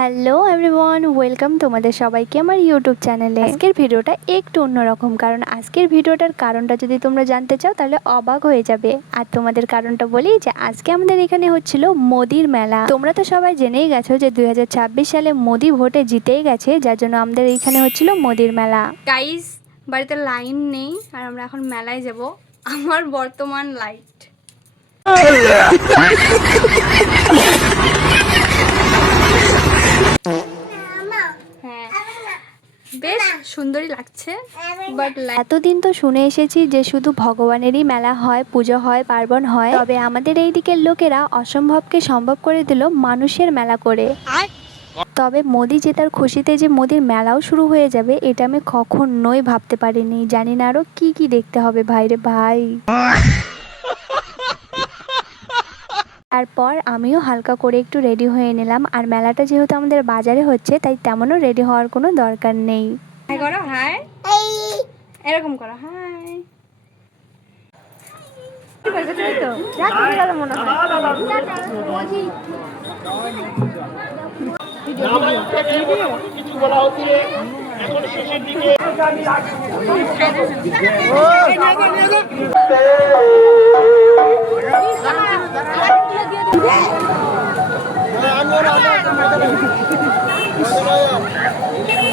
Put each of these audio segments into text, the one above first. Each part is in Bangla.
হ্যালো এভরিওয়ান, ওয়েলকাম তোমাদের সবাইকে আমার ইউটিউব চ্যানেলে। আজকের ভিডিওটা একটু অন্যরকম, কারণ আজকের ভিডিওটার কারণটা যদি তোমরা জানতে চাও তাহলে অবাক হয়ে যাবে। আর তোমাদের কারণটা বলি যে আজকে আমাদের এখানে হচ্ছিল মোদির মেলা। তোমরা তো সবাই জেনেই গেছো যে 2026 সালে মোদি ভোটে জিতেই গেছে, যার জন্য আমাদের এইখানে হচ্ছিল মোদির মেলা। গাইস, বাড়িতে লাইন নেই আর আমরা এখন মেলায় যাব। আমার বর্তমান লাইট হ্যাঁ, বেশ সুন্দরই লাগছে, বাট এতদিন তো শুনে এসেছি যে শুধু ভগবানেরই মেলা হয়, পুজো হয়, পার্বণ হয়, তবে আমাদের এই দিকের লোকেরা অসম্ভবকে সম্ভব করে দিল মানুষের মেলা করে। তবে মোদি জেতার খুশিতে যে মোদির মেলাও শুরু হয়ে যাবে এটা আমি কখনোই ভাবতে পারিনি। জানি না আরো কি কি দেখতে হবে ভাইরে ভাই। তারপর আমিও হালকা করে একটু রেডি হয়ে নিলাম, আর মেলাটা যেহেতু আমাদের বাজারে হচ্ছে তাই তেমনও রেডি হওয়ার কোনো দরকার নেই। হাই করো, হাই এরকম করো, হাই।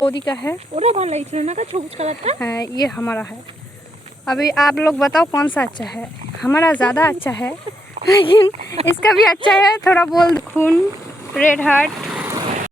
मोदी का है, है ये हमारा है। अभी आप लोग बताओ कौन सा अच्छा है। हमारा ज़्यादा अच्छा है लेकिन इसका भी अच्छा है, थोड़ा बोल खून, रेड हार्ट।